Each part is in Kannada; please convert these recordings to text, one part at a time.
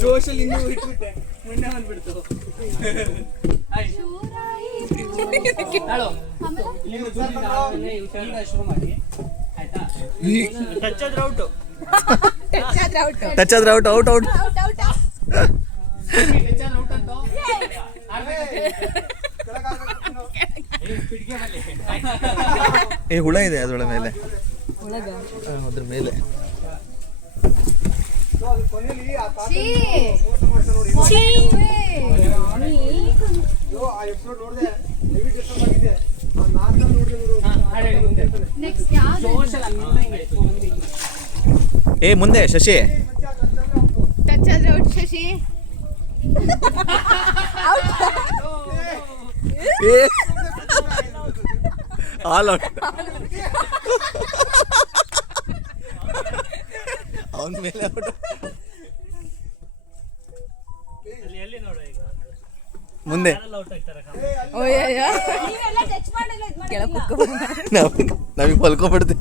ಸೋಷಲ್ ಇನ್ನೂ ಇಟ್ಬಿಟ್ಟೆ ಮೊನ್ನೆ ಬಂದ್ಬಿಡ್ತು. ಶುರು ಮಾಡಿ ಆಯ್ತಾ. ಟಚ್ ಆದ್ರೆ ಔಟ್. ಟಚ್ ಆದ್ರೆ ಔಟ್ ಔಟ್ ಔಟ್. ಏ ಹುಳ ಇದೆ ಅದ್ರೊಳ ಮೇಲೆ, ಅದ್ರ ಮೇಲೆ. ಏ ಮುಂದೆ ಶಶಿ. ಟಚ್ ಆದ್ರೆ ಔಟ್ ಶಶಿ. All out. ಅವನ ಮೇಲೆ ಔಟ್. ಮುಂದೆ ನಾವೀಗ ಹೊಲ್ಕೊಬಿಡ್ತೀವಿ.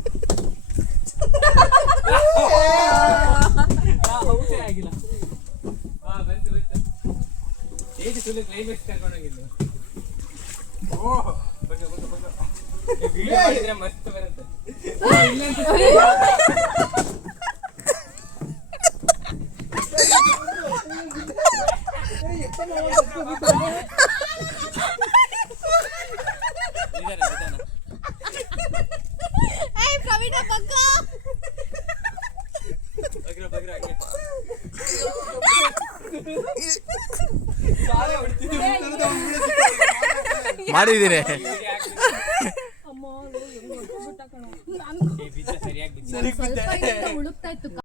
ಮಸ್ತ್ ಬರುತ್ತೆ. ಮಾಡಿದ್ದೀನಿ. ಸ್ವಲ್ಪ ಉಳುಕ್ತಾ ಇತ್ತು.